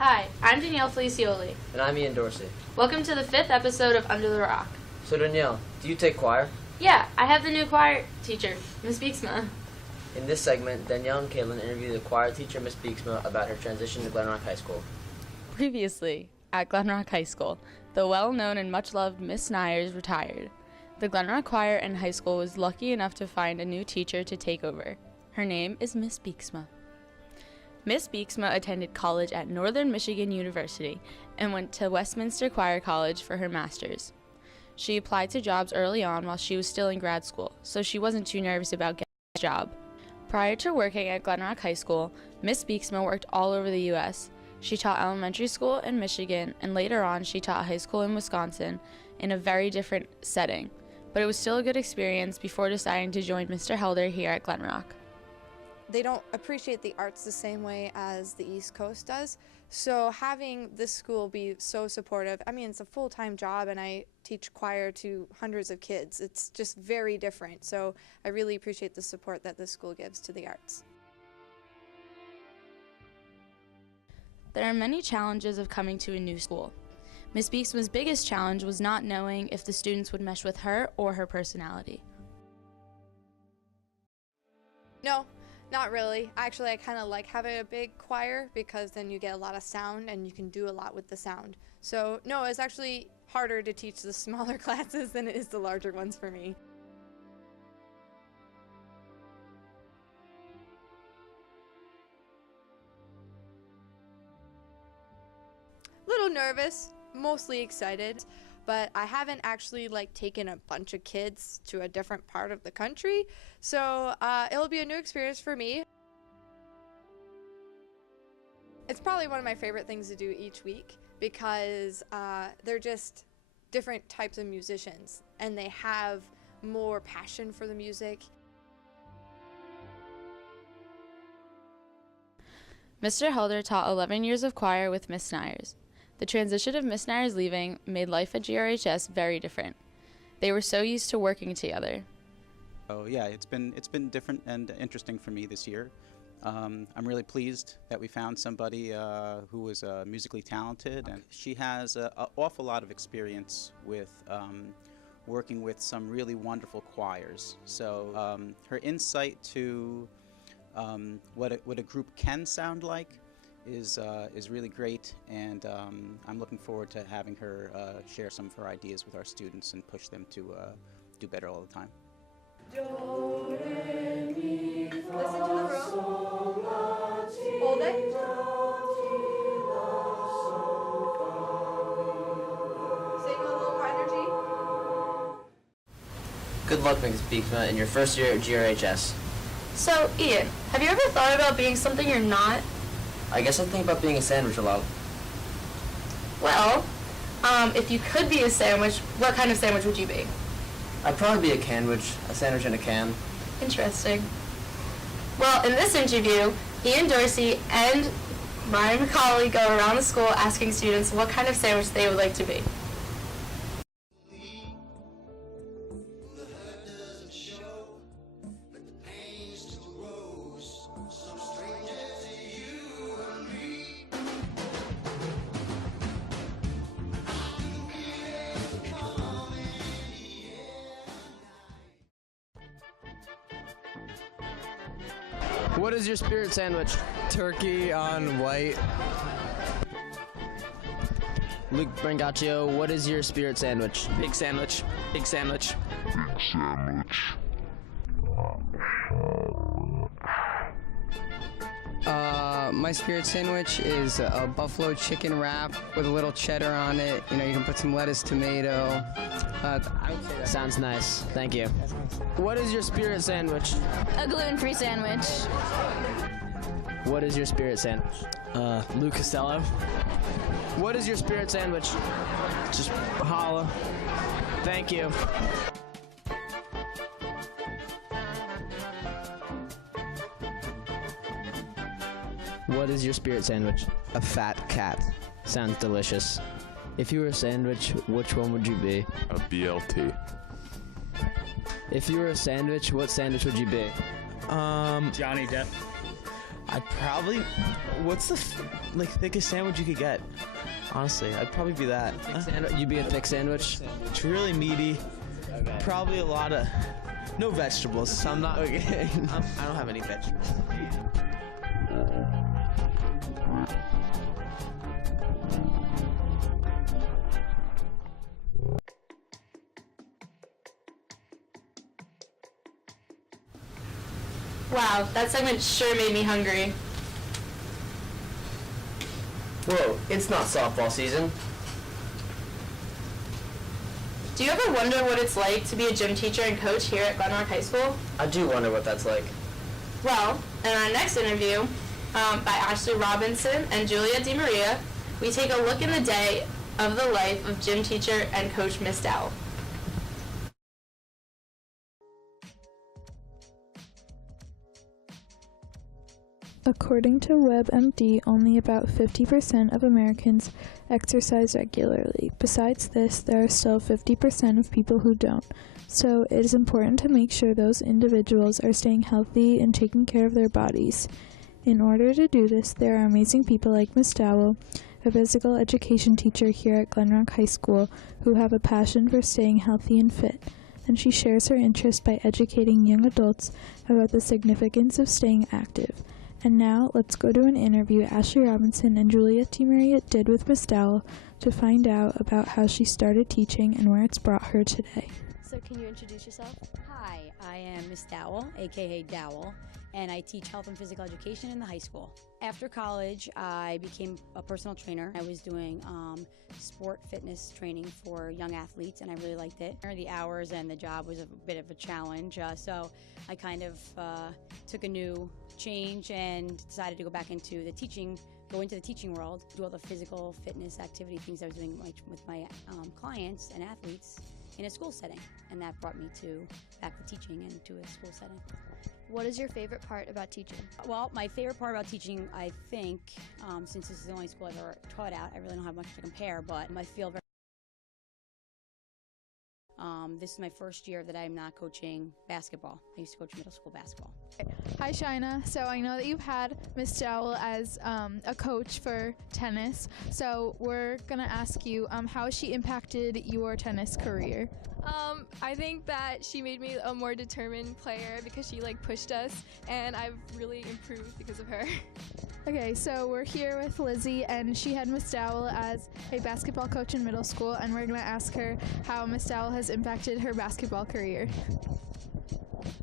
Hi, I'm Danielle Felicioli. And I'm Ian Dorsey. Welcome to the 5th episode of Under the Rock. So Danielle, do you take choir? Yeah, I have the new choir teacher, Miss Beeksma. In this segment, Danielle and Caitlin interview the choir teacher, Miss Beeksma, about her transition to Glen Rock High School. Previously, at Glen Rock High School, the well-known and much-loved Miss Nyers retired. The Glen Rock Choir and high school was lucky enough to find a new teacher to take over. Her name is Miss Beeksma. Miss Beeksma attended college at Northern Michigan University and went to Westminster Choir College for her master's. She applied to jobs early on while she was still in grad school, so she wasn't too nervous about getting a job. Prior to working at Glen Rock High School, Miss Beeksma worked all over the U.S. She taught elementary school in Michigan, and later on she taught high school in Wisconsin in a very different setting, but it was still a good experience before deciding to join Mr. Helder here at Glen Rock. They don't appreciate the arts the same way as the East Coast does. So having this school be so supportive, I mean, it's a full-time job and I teach choir to hundreds of kids. It's just very different. So I really appreciate the support that this school gives to the arts. There are many challenges of coming to a new school. Miss Beeksma's biggest challenge was not knowing if the students would mesh with her or her personality. No. Not really. Actually, I kind of like having a big choir because then you get a lot of sound and you can do a lot with the sound. So, no, it's actually harder to teach the smaller classes than it is the larger ones for me. Little nervous, mostly excited. But I haven't actually taken a bunch of kids to a different part of the country, so it'll be a new experience for me. It's probably one of my favorite things to do each week because they're just different types of musicians and they have more passion for the music. Mr. Helder taught 11 years of choir with Miss Nyers. The transition of Miss Nyers leaving made life at GRHS very different. They were so used to working together. Oh yeah, it's been different and interesting for me this year. I'm really pleased that we found somebody who was musically talented, and she has an awful lot of experience with working with some really wonderful choirs. So her insight to what a group can sound like is really great, and I'm looking forward to having her share some of her ideas with our students and push them to do better all the time. Listen to the room. Hold it. Sing with a little more energy. Good luck, Miss Beeksma, in your first year at GRHS. So, Ian, have you ever thought about being something you're not? I guess I think about being a sandwich a lot. Well, if you could be a sandwich, what kind of sandwich would you be? I'd probably be a canwich, a sandwich in a can. Interesting. Well, in this interview, Ian Dorsey and Ryan McCauley go around the school asking students what kind of sandwich they would like to be. What is your spirit sandwich? Turkey on white. Luke Brangaccio, what is your spirit sandwich? Big sandwich. Big sandwich. My spirit sandwich is a buffalo chicken wrap with a little cheddar on it. You know, you can put some lettuce, tomato. I would say that. Sounds nice. Thank you. What is your spirit sandwich? A gluten-free sandwich. What is your spirit sandwich? Lou Costello. What is your spirit sandwich? Just holla. Thank you. What is your spirit sandwich? A fat cat. Sounds delicious. If you were a sandwich, which one would you be? A BLT. If you were a sandwich, what sandwich would you be? Johnny Depp. I'd probably. What's the thickest sandwich you could get? Honestly, I'd probably be that. You'd be a thick sandwich? It's really meaty. Okay. Probably a lot of. No vegetables. So I'm not. Okay. I don't have any vegetables. Wow, that segment sure made me hungry. Whoa, it's not softball season. Do you ever wonder what it's like to be a gym teacher and coach here at Glen Rock High School? I do wonder what that's like. Well, in our next interview by Ashley Robinson and Julia DiMaria, we take a look in the day of the life of gym teacher and coach Miss Dowell. According to WebMD, only about 50% of Americans exercise regularly. Besides this, there are still 50% of people who don't. So it is important to make sure those individuals are staying healthy and taking care of their bodies. In order to do this, there are amazing people like Ms. Dowell, a physical education teacher here at Glen Rock High School, who have a passion for staying healthy and fit. And she shares her interest by educating young adults about the significance of staying active. And now, let's go to an interview Ashley Robinson and Julia DiMaria did with Ms. Dowell to find out about how she started teaching and where it's brought her today. So can you introduce yourself? Hi, I am Miss Dowell, aka Dowell, and I teach health and physical education in the high school. After college, I became a personal trainer. I was doing sport fitness training for young athletes, and I really liked it. The hours and the job was a bit of a challenge, so I kind of took a new change and decided to go back into the teaching world, do all the physical fitness activity things I was doing with my clients and athletes in a school setting, and that brought me back to teaching and to a school setting. What is your favorite part about teaching? Well, my favorite part about teaching, I think, since this is the only school I've ever taught at, I really don't have much to compare, but I feel very this is my first year that I'm not coaching basketball. I used to coach middle school basketball. Hi, Shina. So I know that you've had Ms. Dowell as a coach for tennis. So we're going to ask you, how has she impacted your tennis career? I think that she made me a more determined player because she pushed us, and I've really improved because of her. Okay, so we're here with Lizzie, and she had Ms. Dowell as a basketball coach in middle school, and we're going to ask her how Ms. Dowell has impacted her basketball career.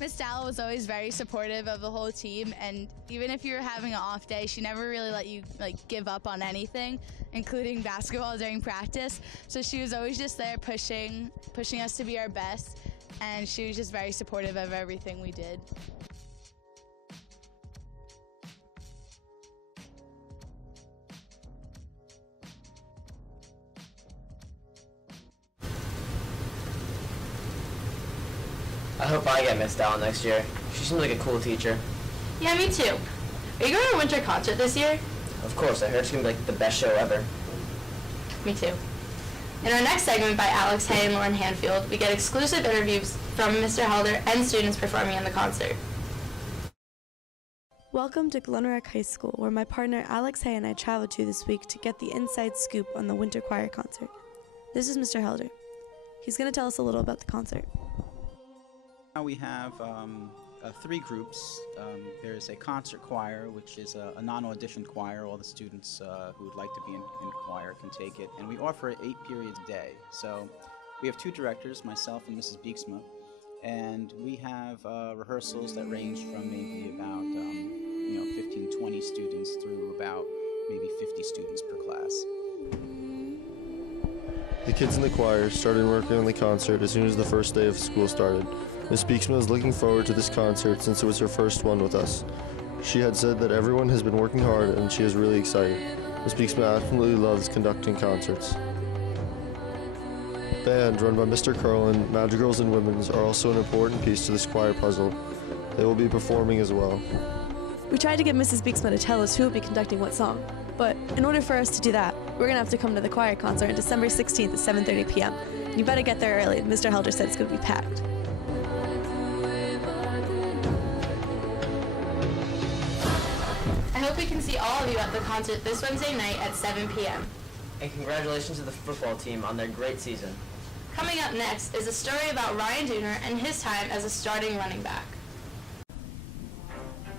Miss Dowell was always very supportive of the whole team, and even if you were having an off day, she never really let you give up on anything, including basketball during practice. So she was always just there pushing us to be our best, and she was just very supportive of everything we did. I hope I get Miss Dowell next year. She seems like a cool teacher. Yeah, me too. Are you going to a winter concert this year? Of course, I heard it's going to be the best show ever. Me too. In our next segment by Alex Hay and Lauren Hanfield, we get exclusive interviews from Mr. Helder and students performing in the concert. Welcome to Glen Rock High School, where my partner Alex Hay and I traveled to this week to get the inside scoop on the Winter Choir concert. This is Mr. Helder. He's going to tell us a little about the concert. Now we have three groups. There's a concert choir, which is a non-audition choir. All the students who would like to be in choir can take it. And we offer it 8 periods a day. So we have 2 directors, myself and Mrs. Beeksma. And we have rehearsals that range from maybe about 15, 20 students through about maybe 50 students per class. The kids in the choir started working on the concert as soon as the first day of school started. Ms. Beeksma is looking forward to this concert since it was her first one with us. She had said that everyone has been working hard and she is really excited. Ms. Beeksma absolutely loves conducting concerts. Band, run by Mr. Carlin, Madrigals and Women's, are also an important piece to this choir puzzle. They will be performing as well. We tried to get Mrs. Beeksma to tell us who will be conducting what song, but in order for us to do that, we're going to have to come to the choir concert on December 16th at 7:30 p.m. You better get there early. Mr. Helder said it's going to be packed. can see all of you at the concert this Wednesday night at 7 p.m. And congratulations to the football team on their great season. Coming up next is a story about Ryan Dooner and his time as a starting running back.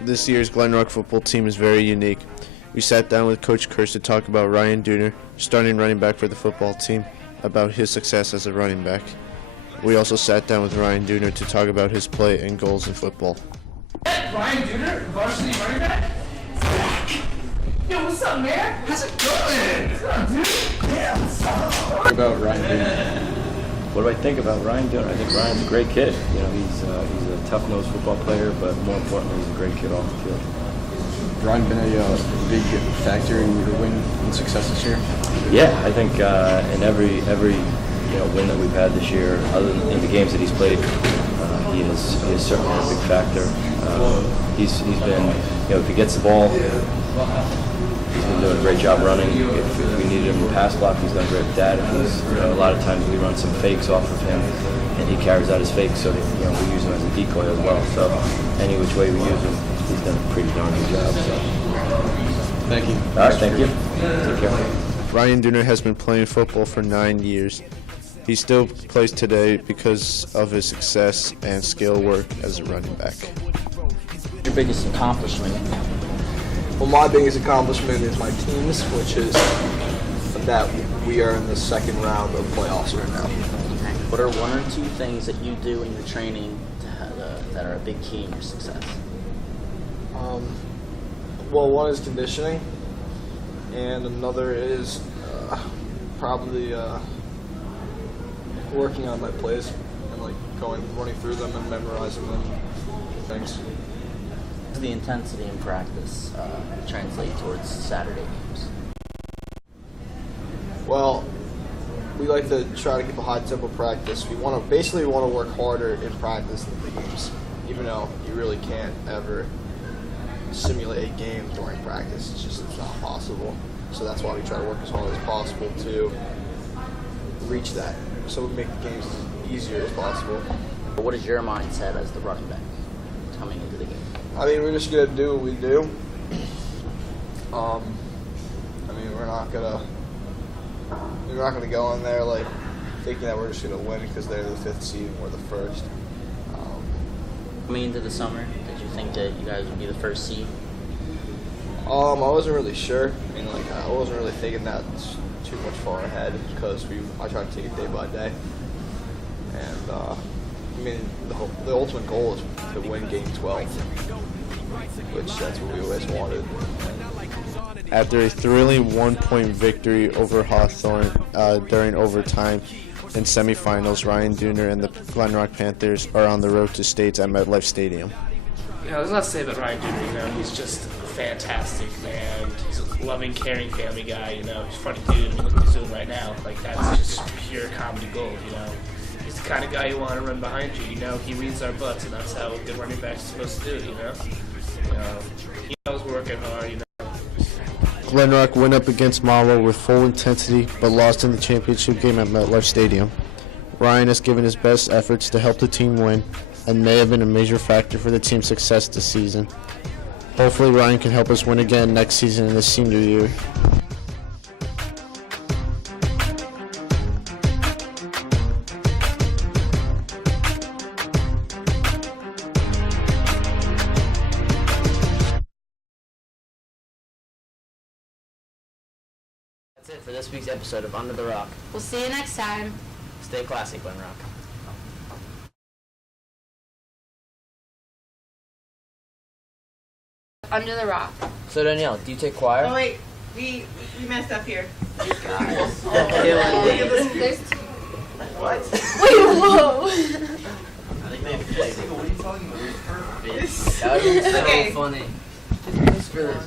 This year's Glen Rock football team is very unique. We sat down with Coach Kurtz to talk about Ryan Dooner, starting running back for the football team, about his success as a running back. We also sat down with Ryan Dooner to talk about his play and goals in football. Ryan Dooner, varsity running back? Yo, what's up, man? How's it going? What's up, dude? Yeah, what's up? What about Ryan Dooner? What do I think about Ryan Dooner? I think Ryan's a great kid. You know, he's a tough-nosed football player, but more importantly, he's a great kid off the field. Ryan been a big factor in your win and success this year? Yeah, I think in every win that we've had this year, other than in the games that he's played, he is certainly a big factor. He's been, if he gets the ball, he's been doing a great job running. If we needed him to pass block, he's done great with that. A lot of times we run some fakes off of him, and he carries out his fakes, so that, we use him as a decoy as well. So any which way we use him, he's done a pretty darn good job. So. Thank you. All right, thank you. Take care. Ryan Dooner has been playing football for 9 years. He still plays today because of his success and skill work as a running back. Your biggest accomplishment? Well, my biggest accomplishment is my team's, which is that we are in the second round of playoffs right now. What are one or two things that you do in your training that are a big key in your success? Well, one is conditioning, and another is probably working on my plays and running through them and memorizing them. Things. How does the intensity in practice translate towards Saturday games? Well, we like to try to keep a high tempo practice. We want to work harder in practice than the games, even though you really can't ever simulate a game during practice. It's not possible. So that's why we try to work as hard as possible to reach that. So we make the games as easier as possible. What is your mindset as the running back coming into the game? I mean, we're just gonna do what we do. We're not gonna go in there thinking that we're just gonna win because they're the 5th seed and we're the 1st. Coming into the summer, did you think that you guys would be the 1st seed? I wasn't really sure. I wasn't really thinking that too much far ahead because I try to take it day by day. And the ultimate goal is to win game 12, which that's what we always wanted. After a thrilling 1-point victory over Hawthorne during overtime and semifinals, Ryan Dooner and the Glen Rock Panthers are on the road to states at MetLife Stadium. There's a lot to say about Ryan Dooner. He's just fantastic, man. He's a loving, caring family guy. He's a funny dude. I mean, look at Zoom right now. That's just pure comedy gold. He's the kind of guy you want to run behind you. He reads our butts, and that's how a good running back is supposed to do it. He knows working hard. Glen Rock went up against Marlboro with full intensity, but lost in the championship game at MetLife Stadium. Ryan has given his best efforts to help the team win, and may have been a major factor for the team's success this season. Hopefully Ryan can help us win again next season in his senior year. That's it for this week's episode of Under the Rock. We'll see you next time. Stay classy, Glen Rock. Under the Rock. So Danielle, do you take choir? Oh wait, we messed up here. Guys. There's two. What? Wait, whoa. What are you talking about? That would be so funny. Just for this.